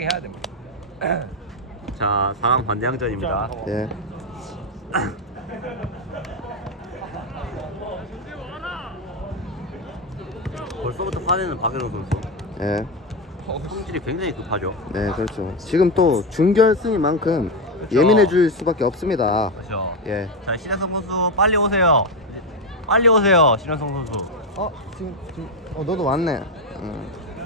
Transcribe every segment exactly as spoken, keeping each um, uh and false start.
해야 돼. 자, 사 강 반대항전입니다. 예. 벌써부터 화내는 박연호 선수. 예. 성질이 굉장히 급하죠. 네, 그렇죠. 지금 또 준결승이만큼 그렇죠. 예민해질 수밖에 없습니다. 그렇죠. 예. 자, 신혜성 선수 빨리 오세요. 빨리 오세요, 신혜성 선수. 어, 지금 지금 어 너도 왔네. 응.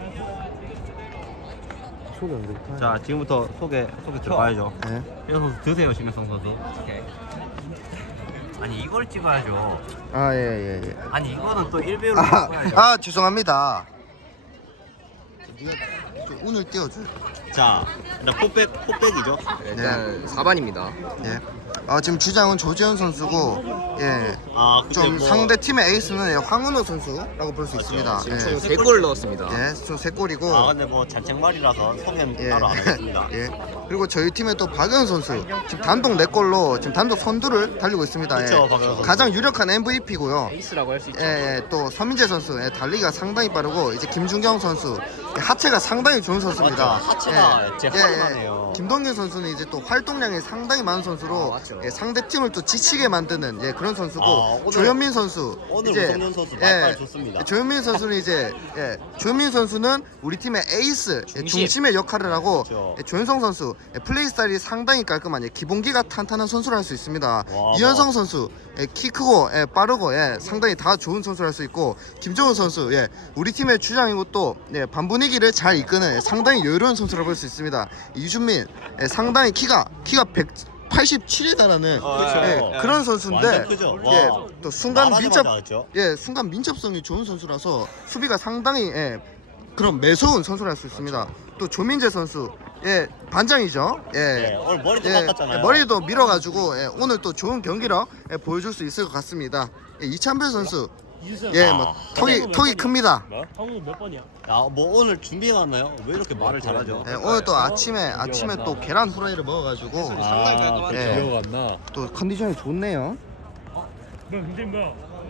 소개 언제 부터? 자, 지금부터 소개 소개 들어가야죠. 예. 신혜성 선수 드세요, 신혜성 선수. 오케이. 아니 이걸 찍어야죠. 아, 예, 예, 예. 아니 이거는 또 일 배우로 아, 찍어야죠. 아, 죄송합니다. 네가 좀 운을 띄워줘. 자, 일단 포백 포백이죠. 일단 사 반입니다. 예. 아, 지금 주장은 조지현 선수고, 예. 아, 근데 좀 뭐 상대 팀의 에이스는 예, 황은호 선수라고 볼 수 있습니다. 지금 예. 총 세 골을 넣었습니다. 예, 총 세 골이고. 아 근데 뭐 잔챙말이라서 소개는 예. 따로 안 하겠습니다. 예. 그리고 저희 팀에 또 박연 선수 지금 단독 네 골로 지금 단독 선두를 달리고 있습니다. 그렇죠, 예. 박연 선수. 가장 유력한 엠브이피고요. 에이스라고 할 수 있죠. 예, 예, 또 서민재 선수 예, 달리기가 상당히 빠르고 이제 김준경 선수 예, 하체가 상당히 좋은 선수입니다. 맞죠. 하체가 제 활만해요. 김동균 선수는 이제 또 활동량이 상당히 많은 선수로 아, 맞죠. 예, 상대 팀을 또 지치게 만드는 예, 그런 선수고 아, 오늘- 조현민 선수 오늘 이제 우성현 선수 말빨 좋습니다. 조현민 선수는 이제 예, 조현민 선수는 우리 팀의 에이스 예, 중심. 중심의 역할을 하고 그렇죠. 예, 조현성 선수 예, 플레이 스타일이 상당히 깔끔한 예, 기본기가 탄탄한 선수를 할 수 있습니다. 와, 이현성 뭐. 선수 예, 키 크고 예, 빠르고 예, 상당히 다 좋은 선수를 할 수 있고 김정은 선수 예, 우리 팀의 주장이고 또 예, 반 분위기를 잘 이끄는 예, 상당히 여유로운 선수를 볼 수 있습니다. 이준민 예, 상당히 키가 키가 백팔십칠에 달하는 그렇죠. 예, 그런 선수인데 완전 크죠. 예, 와. 또 순간 말하자마자 민첩 알죠? 예, 순간 민첩성이 좋은 선수라서 수비가 상당히 예, 그런 매서운 선수를 할 수 있습니다. 또 조민재 선수 예, 반장이죠. 예. 네, 오늘 머리도 깎았잖아요. 예, 머리도 밀어가지고 예, 오늘 또 좋은 경기력 예, 보여줄 수 있을 것 같습니다. 예, 이찬별 선수 예, 뭐 아. 턱이 턱이 큽니다. 형은 몇 번이야? 야, 뭐 오늘 준비해 왔나요? 왜 이렇게 말을 잘하죠? 예, 오늘 또 아침에 아침에 또 계란 후라이를 먹어가지고 아, 예, 기억 안 나. 또 컨디션이 좋네요. 너 근데 뭐야?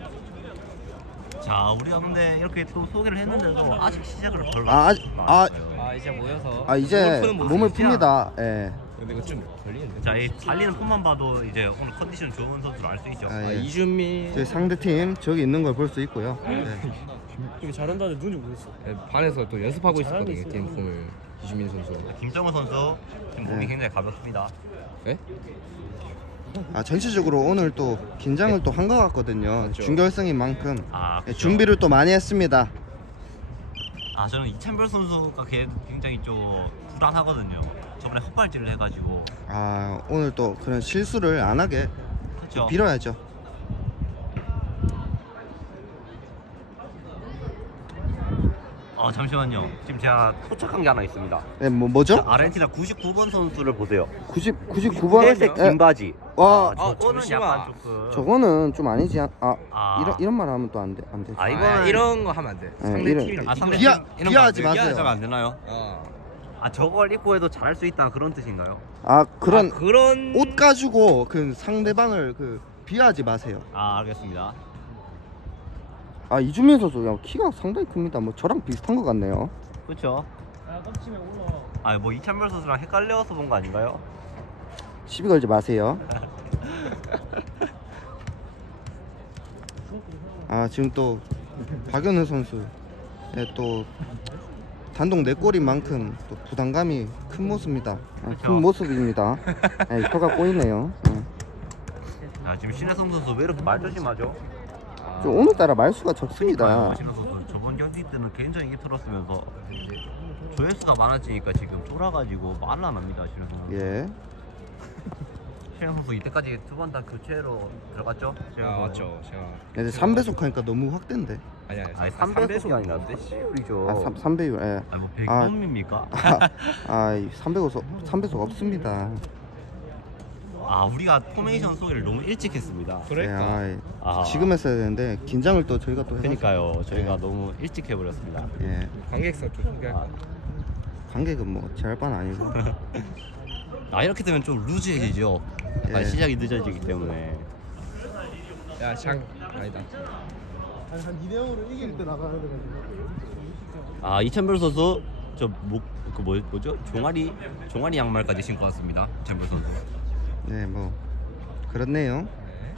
자, 우리가 근데 이렇게 또 소개를 했는데도 아직 시작을 별로 아, 안 아, 했어요. 아 이제 모여서 아 이제 푸는 모습이죠? 몸을 풉니다. 예. 근데 이거 좀 걸리는데. 자, 이 달리는 폼만 봐도 이제 오늘 컨디션 좋은 선수를 알 수 있죠. 아, 아, 예. 이준민. 저희 상대 팀 저기 있는 걸 볼 수 있고요. 예. 되게 잘한다는데 누군지 모르겠어. 네, 반에서 또 연습하고 잘하고 있었거든요. 있어요. 게임 폼을 이주민 선수. 김정은 선수 지금 몸이 네. 굉장히 가볍습니다. 네? 아 전체적으로 오늘 또 긴장을 또 한 것 같거든요. 맞죠. 준결승인 만큼 아, 예, 그렇죠. 준비를 또 많이 했습니다. 아, 저는 이찬별 선수가 걔 굉장히 좀 불안하거든요. 저번에 헛발질을 해가지고. 아 오늘 또 그런 실수를 안 하게 그렇죠. 빌어야죠. 어, 잠시만요. 지금 제가 도착한 게 하나 있습니다. 네, 뭐 뭐죠? 아르헨티나 구십구 번 선수를 보세요. 구십 구십구 번. 회색 긴 바지. 와, 아, 저거는 잠시만. 약간 조금. 저거는 좀 아니지. 않- 아, 아. 이런 이런 말 하면 또 안 돼. 안 돼. 아, 아, 이거는 이런 거 하면 안 돼. 네, 상대 이런- 팀이랑 아, 상대 비하- 팀 이런 거 비하하지 안 돼- 마세요. 비하하면 안 되나요? 어. 아, 저걸 입고 해도 잘할 수 있다 그런 뜻인가요? 아 그런 아, 그런 옷 가지고 그 상대방을 그 비하하지 마세요. 아, 알겠습니다. 아 이주민 선수 야, 키가 상당히 큽니다. 뭐 저랑 비슷한 것 같네요. 그렇죠. 아 깜찍해 올라. 아, 뭐 이찬별 선수랑 헷갈려서 본 거 아닌가요? 시비 걸지 마세요. 아 지금 또 박연우 선수 예, 또 단독 네 골인 만큼 또 부담감이 큰 모습입니다. 아, 그쵸. 큰 모습입니다. 예, 혀가 꼬이네요. 예. 아, 지금 신혜성 선수 왜 이렇게 말조심하죠? 좀 오늘따라 말수가 적습니다. 신혜성 선수 저번 경기 때는 개인적인 게 틀었으면서 조회수가 많아지니까 지금 쫄아가지고 말을 안 합니다. 신혜성 선수. 예. 신혜성 선수 이때까지 두 번 다 교체로 들어갔죠? 신혜성 아 선수. 맞죠. 제가 근데 삼 배속 하니까 너무 확대인데. 아니 아니. 아니 삼 배속이 아니라 시율이죠. 아, 삼 배율. 예. 아니 뭐 아. 백놈입니까? 아, 삼 배속 삼 배속 없습니다. 아, 우리가 포메이션 소개를 너무 일찍 했습니다. 예, 그러니까. 아, 아. 지금 했어야 되는데 긴장을 또 저희가 또 해서 그러니까요. 저희가 네. 너무 일찍 해버렸습니다. 예. 관객석 좀 소개할까? 아, 관객은 뭐 제할 바는 아니고. 아, 이렇게 되면 좀 루즈해지죠. 아, 예. 시작이 늦어지기 때문에. 야장 아니다. 한 이 대 영으로 이길 때 나가야 되거든요. 아, 이찬별 선수 저목그 뭐, 뭐죠? 종아리 종아리 양말까지 신고 왔습니다. 잼블 선수. 네, 뭐 그렇네요.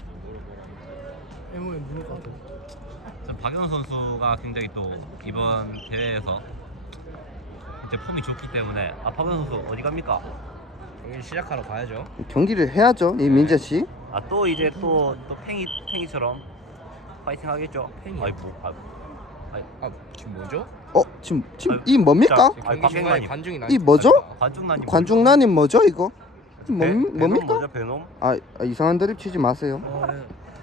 에모에 물을 것 같아. 박연호 선수가 굉장히 또 이번 대회에서 이제 폼이 좋기 때문에 아 박연호 선수 어디 갑니까? 경기 시작하러 가야죠. 경기를 해야죠, 이 민재 씨. 아 또 이제 또 또 팽이 팽이처럼 파이팅 하겠죠? 팽이요? 아이 뭐 아, 아 지금 뭐죠? 어, 지금 지금 아유, 이 뭡니까? 자, 경기 아니, 중간에 박경란님. 관중이 나. 이 뭐죠? 관중난이 관중난임 뭐죠, 이거? 이 뭐, 베- 뭡니까? 베놈 뭐죠? 베놈? 아, 아, 이상한 드립 치지 마세요. 어, 네.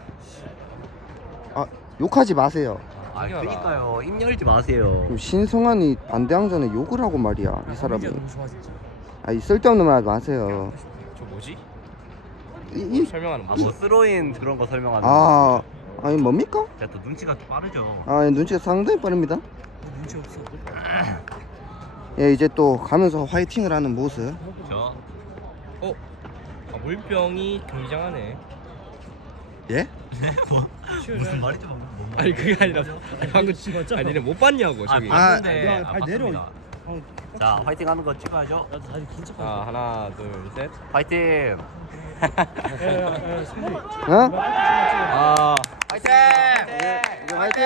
아, 욕하지 마세요. 아 이겨라. 그러니까요. 입 열지 마세요. 그럼 신성환이 반대항전에 욕을 하고 말이야, 이 사람이. 민재가 너무 좋아 진짜. 아, 이 쓸데없는 말 하지 마세요. 저 뭐지? 이, 이 설명하는 아 뭐? 뭐 스로인 그런 거 설명하는 아, 아니 뭡니까? 제가 또 눈치가 좀 빠르죠. 아, 눈치가 상당히 빠릅니다. 눈치 없어. 예, 이제 또 가면서 화이팅을 하는 모습. 저 어? 아 물병이 경기장 안에. 예? 뭐, 무슨 말이죠? 뭐, 뭔 아니 말이에요? 그게 아니라 아니, 방금 진짜. 아니 못 봤냐고 저기. 아, 봤는데 야, 아, 발 내려. 봤습니다. 아, 자 화이팅 하는 거 찍어야죠. 나도 다시 긴척 자 하 하나 둘 셋. 화이팅. 야야야, 승리. 어? 아 화이팅. 이제 화이팅!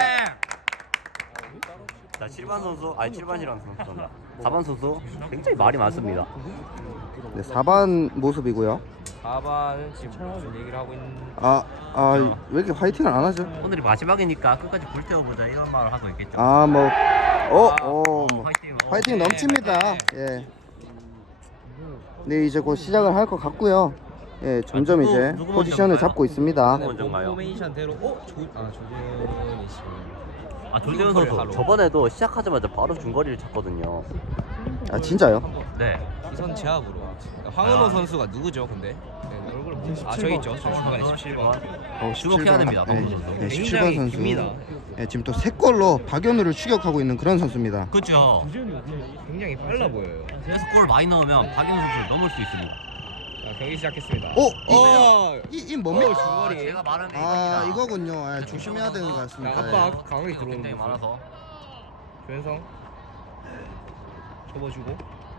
자 칠 반 선수 아니 칠 반이라는 선수입니다. 사 반 선수 굉장히 말이 많습니다. 네, 사 반 모습이고요. 사 반은 지금 무슨 얘기를 하고 있는. 아, 아, 왜 이렇게 화이팅을 안 하죠? 오늘이 마지막이니까 끝까지 불태워보자 이런 말을 하고 있겠죠. 아, 뭐, 어, 어, 뭐. 화이팅. 어, 화이팅 네, 넘칩니다. 네. 예. 네, 이제 곧 시작을 할 것 같고요. 예, 점점 아, 누구- 이제 누구 포지션을 먼저 잡고 있습니다. 누구 먼저인가요? 포메이션대로 어? 조, 아 조준이 지금 아 조재현 선수 저번에도 시작하자마자 바로 중거리를 쳤거든요. 아, 진짜요? 네. 기선 제압으로. 황은호 선수가 누구죠, 근데? 네, 얼굴 아 저기 있죠, 저 중간에 십칠 번. 어, 주목해야 됩니다, 네, 박원호 선수. 네, 십칠 번 굉장히 선수. 깁니다. 예, 지금 또 세 골로 박연우를 추격하고 있는 그런 선수입니다. 그렇죠. 유재현이 어디야? 굉장히 빨라 보여요. 그래서 골 많이 넣으면 박인호 선수를 넘을 수 있습니다. 자, 경기 시작했습니다. 오, 어, 이, 이 뭡니까? 아, 중거리. 제가 말한 게 아, 이겁니다. 이거군요. 예, 조심해야 되는 것 자, 같습니다. 압박 강하게 이거 들어오는 굉장히 모습. 많아서 조현성 접어주고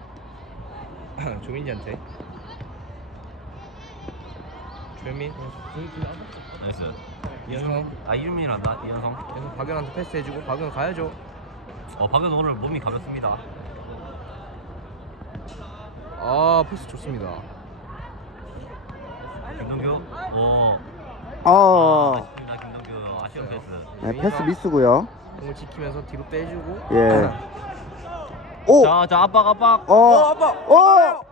조민지한테 조현민 나이스. 이현성 아 이름이란다 이현성. 계속 박연한테 패스해주고 박연 가야죠. 어 박연 오늘 몸이 가볍습니다. 아 패스 좋습니다. 김동규. 어. 예. 아, 아쉽습니다 김동규. 아쉬운 패스. 네, 패스 미스고요. 공을 지키면서 뒤로 빼주고 예. 오, 자, 자 압박 압박. 어, 어, 어,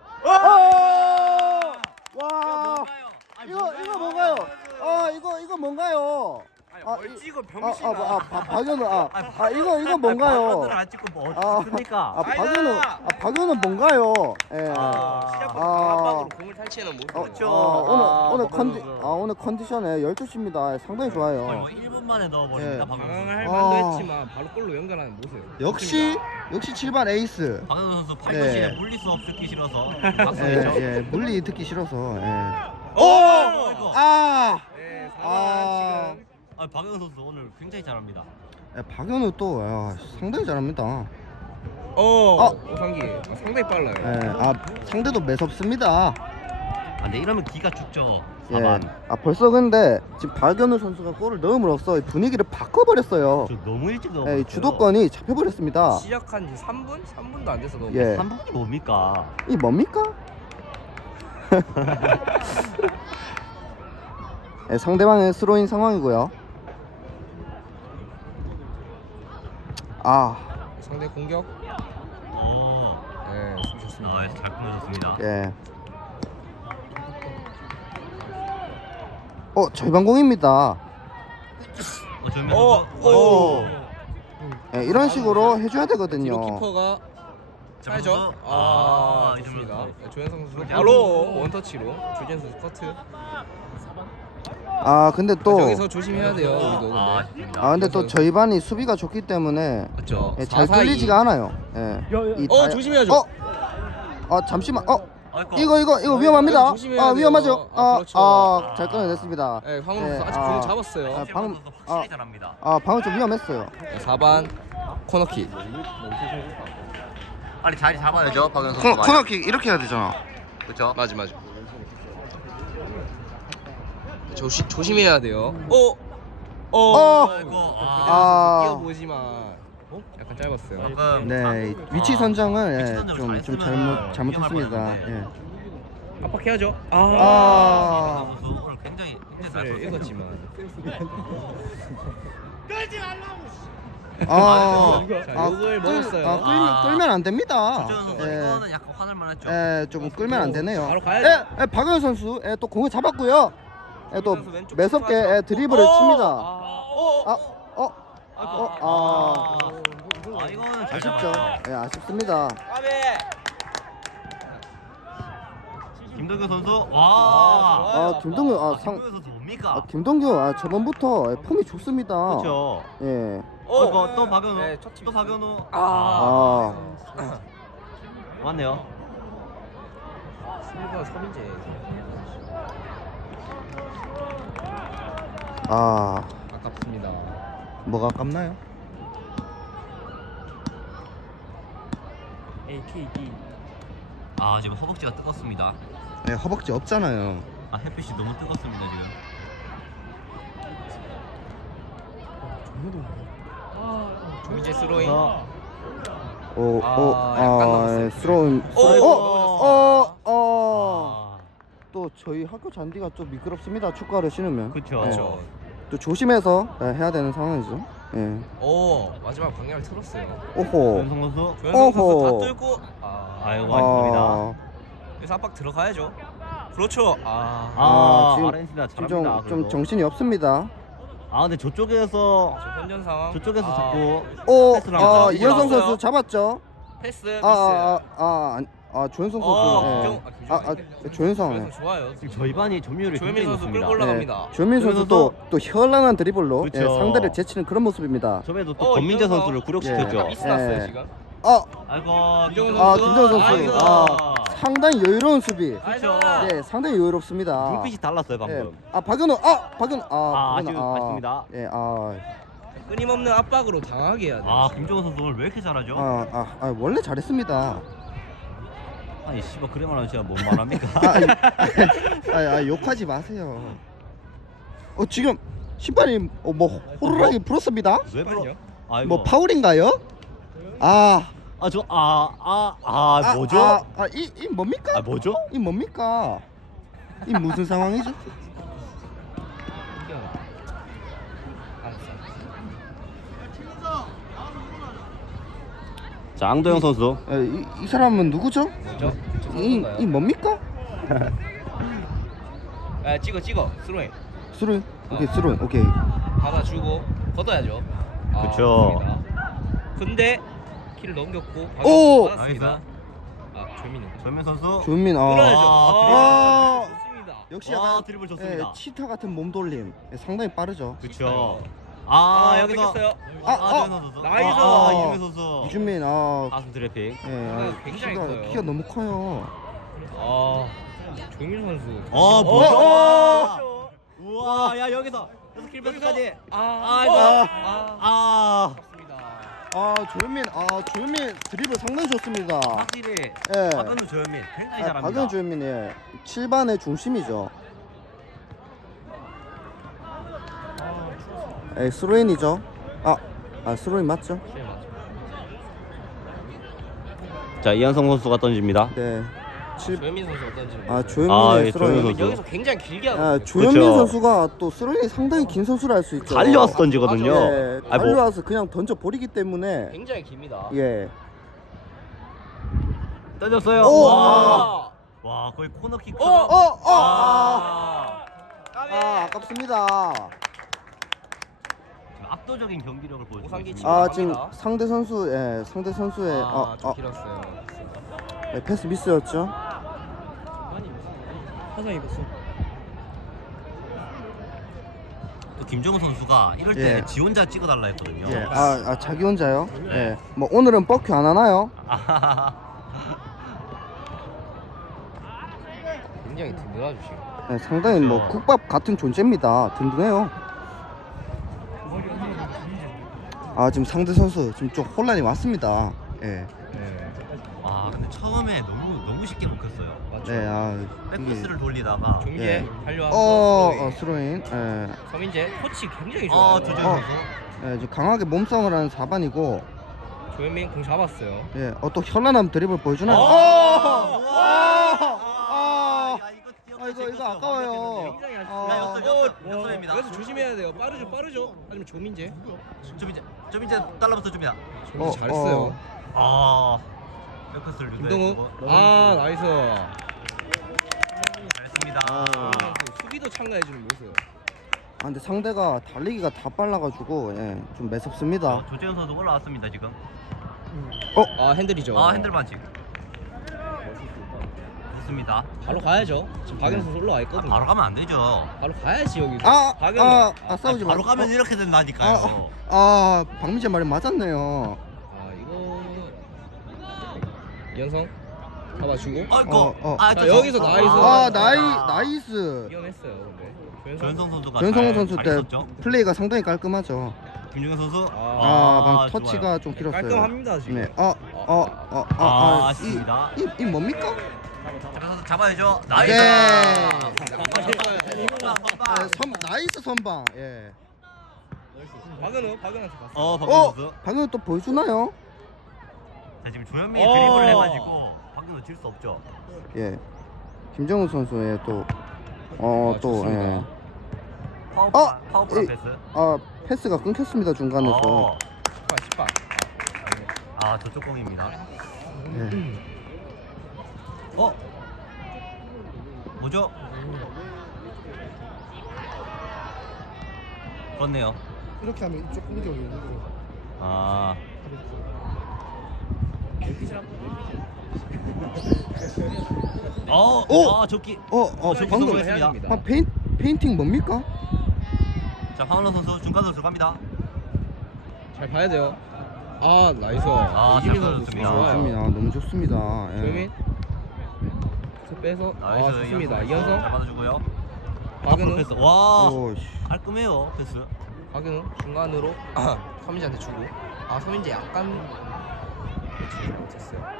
와, 이거 이거 뭔가요? 아, 이거 이거 뭔가요? 아, 뭘 이- 찍어 아, 병신아. 아, 아, 바- 박연우, 아, 아, 이거 이거 뭔가요? 박연을 안 찍고 뭐 아, 어떻습니까? 아, 박연우, 아, 박연우 뭔가요? 예. 아, 시작부터 아. 강압박으로 공을 탈취해놓은 모습. 어, 그렇죠. 어, 오늘 아, 오늘 박연우 컨디 선수. 아 오늘 컨디션에 열두 시입니다. 상당히 거의 좋아요. 뭐 일 분 만에 넣어버립니다. 예. 박연 방황할 선수. 만도 아. 했지만 바로 골로 연결하는 모습. 역시 역시 칠 반 에이스. 박연 선수 팔 네. 구 시에 물리 수업 듣기 싫어서 예, 박수했죠. 예, 물리 듣기 싫어서. 예. 오! 아, 네, 사 반 아. 지금 아, 박연 선수 오늘 굉장히 잘합니다. 예, 박연우 또 야, 상당히 잘합니다. 어, 아. 오상기 아, 상당히 빨라요. 예, 아 상대도 매섭습니다. 아, 근데 이러면 기가 죽죠. 사 예. 반. 아 벌써 근데 지금 박연우 선수가 골을 넣음으로써 이 분위기를 바꿔버렸어요. 저 너무 일찍 넣었어요. 예, 이 주도권이 잡혀버렸습니다. 시작한 지 삼 분? 삼 분도 안 돼서 너무 예, 삼 분이 뭡니까? 이 뭡니까? 예, 상대방은 스로인 상황이고요. 아, 상대 공격. 어. 네, 수비 좋습니다. 아, 잘 끊어졌습니다. 예. 어, 절반공입니다. 어, 조현민 어, 선수. 오. 예, 이런 식으로 해줘야 뒤로 되거든요. 키퍼가 자, 차야죠. 선수. 아, 아, 좋습니다. 이러면서. 네, 조현성 선수 조현성 바로 선수. 원터치로 조현 선수 커트. 아, 근데 또, 여기서 조심해야 돼요. 우리도 아, 근데. 아쉽습니다. 아, 근데 또 저희 반이 수비가 좋기 때문에 그렇죠. 예, 잘 뚫리지가 않아요. 예. 이 어, 다- 조심해야죠. 어, 아, 잠시만. 어, 아이고. 이거 이거 이거 아, 위험합니다. 이거 조심해야 아, 돼요. 위험하죠. 아, 아, 그렇죠. 아, 잘 끊어냈습니다. 네, 황훈 네, 선수 아직 아. 공을 잡았어요. 아, 칠번 방금- 선수 확실히 아. 잘합니다. 아, 방금 좀 위험했어요. 사 반 코너킥. 빨리 자리 잡아야죠 박연 선수. 코너, 코너킥 이렇게 해야 되잖아. 그렇죠. 맞아 맞아. 조시 조심해야 돼요. 어. 어. 어. 아이고. 아. 아. 뛰어보지만. 어? 약간 짧았어요. 방금 네, 위치 선정을 위치 예, 선정을 좀, 잘 좀 쓰면은 잘못 잘못했습니다. 위험할 예. 압박해야죠. 아. 아, 선수 오늘 굉장히 패스를 힘들다. 읽었지만. 아, 자, 아, 욕을 끌- 먹었어요. 아, 끌면, 아. 끌면 안 됩니다. 조현 선수 예. 이거는 약간 화날 만했죠. 예, 좀 끌면 안 되네요. 바로 가야죠. 예, 예, 박영 선수, 예, 또 공을 잡았고요. 예, 또 선수 왼쪽 매섭게 추가하죠. 예, 드리블을 어! 칩니다. 아, 어. 아, 어, 어, 아, 아 이거는 잘 아쉽죠. 잡았죠. 예, 아쉽습니다. 까베. 김동규 선수. 와. 아, 김동규, 아, 아, 상, 김동규 선수 뭡니까? 아, 김동규, 아, 저번부터 예, 폼이 좋습니다. 그렇죠. 예, 어, 이거 또 박연우. 네, 첫 팀. 또 박연우. 아. 아, 맞네요. 승부가 삼인제. 아, 아깝습니다. 뭐가 아깝나요? 에이케이디. 아 지금 허벅지가 뜨겁습니다. 예, 허벅지 없잖아요. 아 햇빛이 너무 뜨겁습니다 지금. 조민재 스로잉. 그래서 오, 아, 오, 약간 아, 넘었어요. 예, 스러운, 오, 어, 어, 어. 아, 또 저희 학교 잔디가 좀 미끄럽습니다. 축구화를 신으면. 그쵸. 예. 그렇죠. 또 조심해서 예, 해야 되는 상황이죠. 예. 오, 마지막 방향을 틀었어요. 오호. 조현성 선수. 조현성 선수 어허. 다 뚫고. 아, 아이고 아쉽습니다. 아, 그래서 압박 들어가야죠. 그렇죠. 아, 아, 아, 지금 아르헨티나 지금 잘합니다. 좀, 좀 그래도. 정신이 없습니다. 아 근데 저쪽에서 지금 혼전 상황. 저쪽에서 아, 자꾸 오, 패스를 아, 하고 이현성 올라왔어요. 선수 잡았죠. 패스 미스. 아, 아, 아, 아, 안- 아, 조현성 선수. 어, 예. 김정- 아, 김정 아, 아, 아닌데. 조현성. 예. 조현성 좋아요. 지금 저희 반이 점유율이 조현민 굉장히 선수 높습니다. 끌고 올라갑니다. 예. 조현민 선수 또, 또 현란한 드리블로 예, 그쵸. 상대를 제치는 그런 모습입니다. 저번에도 또 어, 권민재 이현성. 선수를 굴욕시켰죠. 예. 미스 났어요 예. 지금. 아, 아이고 김정은 아, 선수. 김정은 선수. 아이고. 아, 상당히 여유로운 수비. 그렇죠. 예, 상당히 여유롭습니다. 눈빛이 달랐어요 예. 방금. 아, 박연호. 아, 박연호. 아, 아, 박연호. 아쉬운- 아쉽습니다. 예, 아. 끊임없는 압박으로 당하게 해야 돼. 아 김종훈 선수 오늘 왜 이렇게 잘하죠? 아, 아, 아, 원래 잘했습니다. 아니 씨발 그래만 제가 뭔 말합니까? 아, 아니, 아, 아, 욕하지 마세요. 어, 지금 신발이 어, 뭐 호루라기 불었습니다. 왜 불어? 신발이요? 아이고. 뭐 파울인가요? 아, 아 저 아 아 아 아, 뭐죠? 아, 아, 이, 이 뭡니까? 아 뭐죠? 이 뭡니까? 이 무슨 상황이죠? 자 앙도영 선수. 에, 이, 이 사람은 누구죠? 뭐죠? 이, 이 뭡니까? 아 찍어 찍어 스로잉 스루, 오케이, 스루, 오케이. 받아주고 걷어야죠. 아, 그쵸. 맞습니다. 근데 키를 넘겼고 오! 받았습니다. 아 조민이. 전면 선수. 조민, 아, 끊어야죠. 아. 아, 좋습니다. 역시 와 약간 드리블 예, 좋습니다. 치타 같은 몸돌림, 예, 상당히 빠르죠. 그렇죠. 아, 아, 여기서 뺏겼어요. 아, 아, 아, 조현 선수. 나이스. 아, 아, 이준민 선수. 이준민, 아, 가슴 트래핑. 예, 아, 굉장히 키가, 커요. 키가 너무 커요. 아 조민 선수. 아, 어, 뭐죠? 어, 우와, 야 여기서 여기서 킬패스까지. 아, 아이고. 아, 아, 아, 맞습니다. 아, 조현민, 아, 조현민 드리블 상당히 좋습니다. 확실히 예. 박은우 조현민 굉장히 아, 잘합니다. 박연 조현민, 예, 칠 반의 중심이죠. 에, 스로인이죠. 아, 아, 스로인 맞죠? 네, 맞죠. 자 이한성 선수가 던집니다. 네. 칠, 조현민 선수 어떤지. 아, 조현민의 아, 예, 스로인. 조현민 선수. 여기서 굉장히 길게 아, 하거든요. 조현민 그렇죠. 선수가 또 스로인이 상당히 긴 선수를 할 수 있죠. 달려와서 던지거든요. 예, 아, 뭐 달려와서 그냥 던져 버리기 때문에 굉장히 깁니다. 예. 던졌어요. 오! 와, 와 거의 코너킥. 어, 어, 어, 아, 아, 아, 아깝습니다. 지금 압도적인 경기력을 보여주고 오상기 있습니다. 아, 지금 지금 갑니다. 상대 선수, 예, 상대 선수의 아, 아, 좀 아, 길었어요. 예, 패스 미스였죠. 화상 입었어. 또 김정은 선수가 이럴 때 예. 지 혼자 찍어달라 했거든요. 예, 아, 아 자기 혼자요? 예. 뭐 오늘은 뻑큐 안 하나요? 굉장히 든든하죠 지금. 예, 상당히 뭐 그렇죠. 국밥 같은 존재입니다. 든든해요. 아 지금 상대 선수 지금 좀 혼란이 왔습니다. 예. 네. 아 근데 처음에 너무 너무 쉽게 먹혔어요. 맞죠. 네. 아 이게 백패스를 돌리다가 조민재 예. 달려와서 어, 스로잉. 어 스로인. 예. 서민재 코치 굉장히 좋아요. 어 조재현 어. 선수. 예, 지금 강하게 몸싸움을 하는 사 반이고 조현민 공 잡았어요. 예, 어, 또 현란한 드리블 보여주나요? 어! 아! 아, 야, 이거 아, 이거 이거 아까워요. 굉장히 아, 아쉽다. 야, 역습, 어, 역습, 어, 역습입니다. 그래서 조심해야 돼요. 빠르죠, 빠르죠. 아니면 조민재. 좀 이제 좀 이제 달라붙어 줍니다. 조민재 어, 잘했어요. 어. 아 백패스를 김동욱. 유도해주고 아, 나이스. 잘했습니다. 아. 수비도 참가해주는 모습. 아, 근데 상대가 달리기가 다 빨라가지고 예, 좀 매섭습니다. 어, 조재현 선수 올라왔습니다 지금. 아, 핸들이죠. 아 핸들 반칙. 좋습니다. 바로 가야죠. 지금 박영 선수 올라와 아, 있거든요. 바로 가면 안 되죠. 바로 가야지 여기서. 아, 박영. 아, 아, 싸우지 마. 바로 가면 어, 이렇게 된다니까요. 아, 아, 박민재 말이 맞았네요. 아, 이거 이현성 잡아주고. 아이고. 어, 어. 아, 자, 저- 여기서 아, 나이스. 아, 아, 나이 아. 나이스. 위험했어요, 근데. 조현성. 조현성 선수가 전성호 잘- 선수 잘 때 있었죠? 플레이가 상당히 깔끔하죠. 김종현 선수. 아, 아, 방금 좋아요. 터치가 좀 길었어요. 깔끔합니다 지금. 네, 어, 어, 어, 아, 아, 아, 아쉽습니다. 이, 이, 이 뭡니까? 잡아서 잡아야죠. 나이스. 네. 선방, 선방. 네, 선, 나이스 선방. 예. 박은호, 박은호한테 갔어. 어, 박근호 어, 선수. 방금 또 보여주나요? 자, 지금 조현민이 어. 드리블을 해가지고 박근호 질 수 없죠. 예. 김정우 선수의 또, 어, 아, 또, 좋습니다. 예. 파워 어! 파워풀한 이- 패스. 아, 패스가 끊겼습니다 중간에서. 어. 십발, 십발. 아, 저쪽 공입니다. 예. 어? 뭐죠? 그렇네요. 이렇게 하면 이쪽 공격이 힘들어. 아. 어, 오! 아, 저기. 어, 어, 저기 방금 성공을 해야 했습니다. 됩니다. 아, 페인, 페인팅 뭡니까? 자, 황은호 선수 중간으로 들어갑니다. 잘 봐야 돼요. 아, 나이스. 아, 이지민 잘 선수 쏘셨습니다. 좋아요. 좋습니다. 너무 좋습니다. 예. 조민. 빼서. 아, 나이스. 좋습니다. 잘 이현성, 받아주고요. 박은호, 패스. 와, 오, 씨. 깔끔해요 패스. 박은호 중간으로 서민재한테 주고. 아, 서민재 약간 잘못했어요.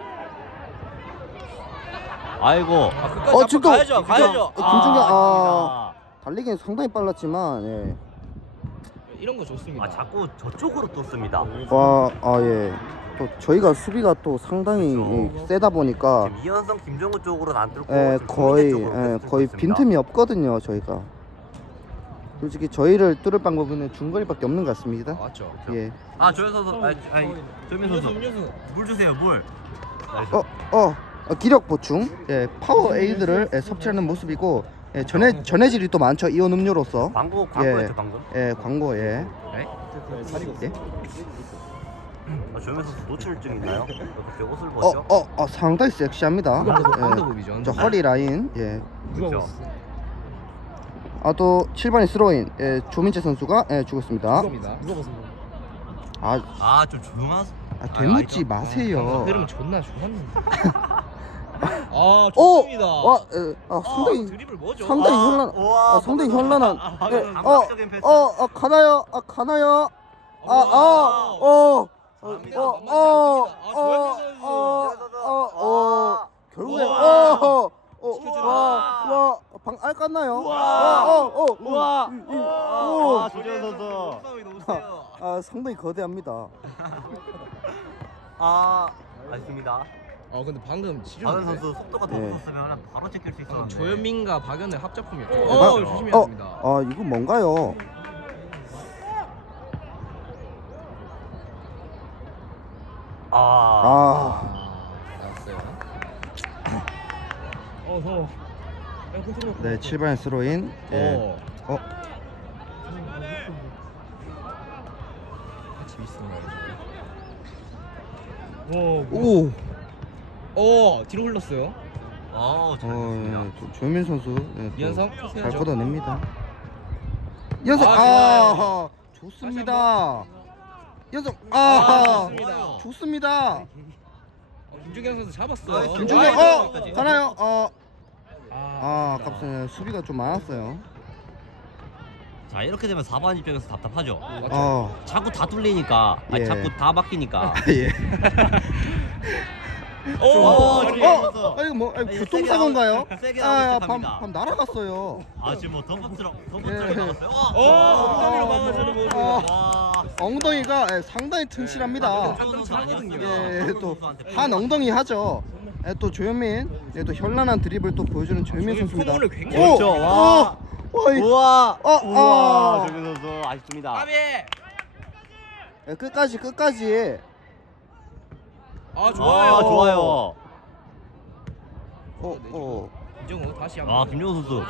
아이고. 아, 끝까지 어, 지금 또- 가야죠, 진짜, 가야죠. 어, 김준경, 아, 아닙니다. 달리기는 상당히 빨랐지만, 예. 이런 거 좋습니다. 아, 자꾸 저쪽으로 뚫습니다. 와, 아, 예. 또 저희가 수비가 또 상당히 그렇죠. 이, 세다 보니까, 지금 이현성, 김정우 쪽으로는 안 뚫고 예, 지금 거의, 조민재 쪽으로 예, 계속 거의 뚫고 있습니다. 빈틈이 없거든요, 저희가. 솔직히 저희를 뚫을 방법은 중거리밖에 없는 것 같습니다. 아, 맞죠. 예. 아, 조현 선수, 아니, 아니, 조민 음료수, 선수, 음료수. 물 주세요, 물. 어, 어, 어, 기력 보충, 예, 파워 에이드를 예, 섭취하는 모습이고, 예, 전해 전해질이 또 많죠, 이온 음료로서. 광고, 광고였죠, 방금. 예, 광고, 예. 네? 예. 아, 조현 선수 노출증 있나요? 그렇게 옷을 어, 벗죠? 어, 어, 상당히 섹시합니다. 언더복, 예. 언더복이죠. 저 언더복. 허리 라인, 예. 그렇죠. 아, 또 칠 번의 스로인, 예, 조민재 선수가 예, 죽었습니다. 좋습니다. 누가 벗은 거? 아, 아, 좀 조용한. 아 되묻지 마세요. 흐름 존나 좋았는데. 아, 오, 좋습니다. 와, 예, 아, 상당히 드리블 뭐죠? 상당히 아, 현란, 우와, 아, 상당히 방금- 현란한. 아, 예, 방금 어, 감각적인 패스. 어, 어, 가나요? 아, 가나요? 아, 아, 어, 어, 어, 어, 어, 어, 어, 어, 결국에, 어, 어, 와, 와, 방 알 깠나요? 와, 어, 어, 우와. 이, 이, 아, 오. 조현 선수. 싸움이 너무 세요. 아, 상당히 거대합니다. 아, 아쉽습니다. 아, 근데 방금 박은 지금 선수 속도가 더 네. 붙었으면 바로 체크할 수 방금 있었는데. 조현민과 박연의 합작품이었죠. 아, 어, 어, 조심해야 어, 됩니다. 아, 이거 뭔가요? 아, 아, 아, 나왔어요. 어, 더. 야, 컨트롤. 네, 칠 번의 스로인. 예. 어. 어, 같이 있습니다. 오, 오, 오, 뒤로 흘렀어요. 어, 잘 어, 됐습니다. 예, 또 조민 선수 예, 또 이현성 잘 패스해야죠. 걷어냅니다. 이현성, 아, 아, 좋아요. 좋습니다. 이현성, 아, 아, 좋습니다. 좋습니다. 어, 김준경 선수 잡았어요. 나이스. 김준경, 아, 어, 가나요? 어, 아, 아, 아깝습니다. 수비가 좀 많았어요. 자 이렇게 되면 사 번 입장에서 답답하죠. 어. 자꾸 다 뚫리니까 아니 예. 자꾸 다 막히니까. 예. 오, 어, 어, 어, 이거 뭐 아니, 아니, 교통사고인가요? 세게 나오기- 세게 아, 나오기 밤, 시작합니다. 밤 날아갔어요. 아 지금 뭐 덤프트럭 예. 덤프트럭 나왔어요. 오, 엉덩이로 막아주는 모습. 어, 와. 엉덩이가 예, 상당히 튼실합니다. 깜짝 잘하거든요. 예, 또 한 엉덩이 하죠. 예, 또 조현민, 예, 또 현란한 드리블 또 보여주는 조현민 저희 선수입니다. 포문을 굉장히 오! 그렇죠. 와. 와, 이- 우와. 어, 우와. 어. 조민 선수 아쉽습니다. 까비. 예, 끝까지 끝까지. 아 좋아요. 아, 좋아요. 어, 어. 김정우 다시 한번. 아 김종호 선수.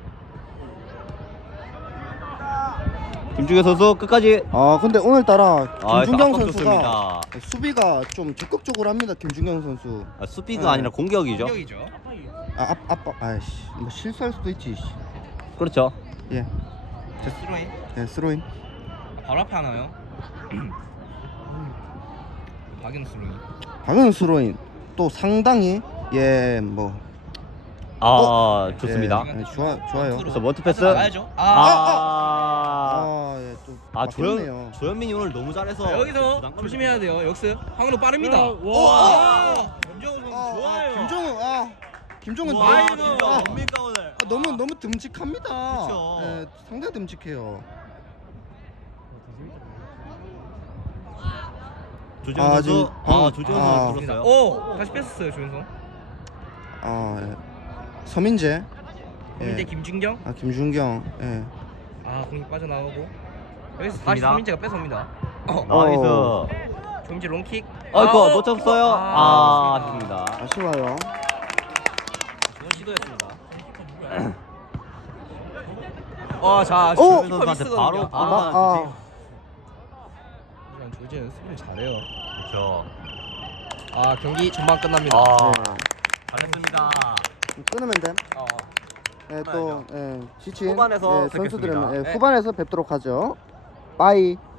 김중현 선수 끝까지. 아, 근데 오늘따라 아, 김준경 압박 선수가 좋습니다. 수비가 좀 적극적으로 합니다. 김준경 선수. 아, 수비가 네. 아니라 공격이죠. 공격이죠. 아, 앞, 아빠, 아이씨, 뭐 실수할 수도 있지. 씨. 그렇죠. 예, 스로인. 예, 스로인. 바로 앞에 하나요? 박윤 스로인. 박은 스로인. 또 상당히 예, 뭐 아 어? 좋습니다. 예, 예, 좋아, 좋아요. 그래서 멀티 패스. 나가야죠. 아, 아, 아, 예, 또 아 막혔네요. 조현 조현민이 오늘 너무 잘해서 여기서 부담감이 조심해야 돼요. 역습. 황은호 빠릅니다. 와. 와. 김정우 선수 아, 좋아요. 아, 김종우, 아, 김종은 와, 너무, 진짜 아, 뭡니까 오늘? 아, 너무 너무 듬직합니다. 그쵸. 예, 상당히 듬직해요. 조재현 아, 선수. 지금 아 방금- 조재현 아. 선수 들었어요. 오, 다시 뺐었어요, 조현성. 아, 예. 서민재, 이제 예. 김진경. 아, 김준경, 예. 아, 공이 빠져나오고. 여기서 다시 좋습니다. 서민재가 뺏어옵니다. 나이스. 조민재 롱킥. 아이고 아, 못 쳤어요. 아, 아 아쉽습니다. 아쉽습니다. 아쉬워요. 좋은 시도였습니다. 와, 자, 오! 조현 선수한테 미스거든요. 바로 아, 바로 아, 아, 하지만 조재현 수비 잘해요. 그렇죠. 아, 경기 전반 끝납니다. 아 네. 잘했습니다. 끊으면 돼. 어. 예, 또 예, 지친 후반에서 예, 선수들은 뵙겠습니다. 예, 네. 후반에서 뵙도록 하죠. 빠이.